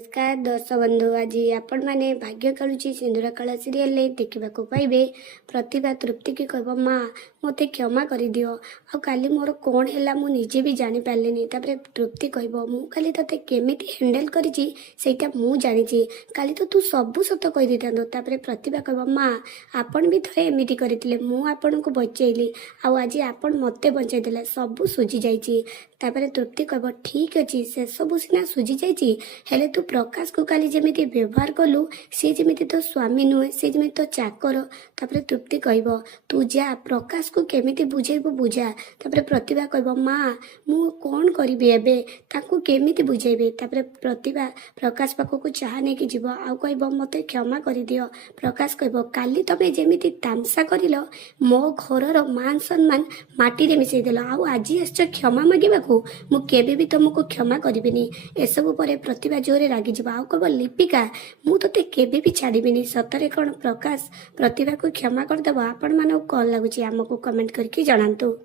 नमस्कार दर्शक बंधु आज आपण मैंने भाग्य कालुची सिंदूर काल सीरियल देखा पाइबे। प्रतिभा तृप्ति की कह माँ मत क्षमा कर दियो आ काली मोर कौन है मुझे भी जानी पारे। तृप्ति कह मुझे ते केमी हैंडल करा मुझे जानी काली तो तू सबू सत कही था। प्रतिभा कह माँ आपण भी थे एमती करते मुझे को बचैली आज आपण मत बचाई सबू सुझी जापर। तृप्ति कह ठीक अच्छे से सबू सीना सुझी जाइए तू प्रकाश को काली जमी व्यवहार कलु सी जमी तो स्वामी नुहे सी जमी तो चाकर। तृप्ति कह तू जा प्रकाश को केमी बुझेबू बुझा। प्रतिभा कह माँ मु कौन करी एवं केमी बुझेबी। प्रतिभा प्रकाश पाखक चाह नहीं कि जीव आउ कह मत क्षमा कर दियो। प्रकाश कह काली तमें जमी तामसा कर मो घर मान सम्मान माटी मिसई देल आज आस क्षमा मांगा मुझे भी तुमको क्षमा करी। एसबू पर प्रतिभा जोरे रागिज आउ कह लिपिका मु ते केबे भी छाड़बी सतरे कौन प्रकाश प्रतिभा को क्षमा करदेव। आपण मानक कौन लगुच आमको कमेंट करके जनातु।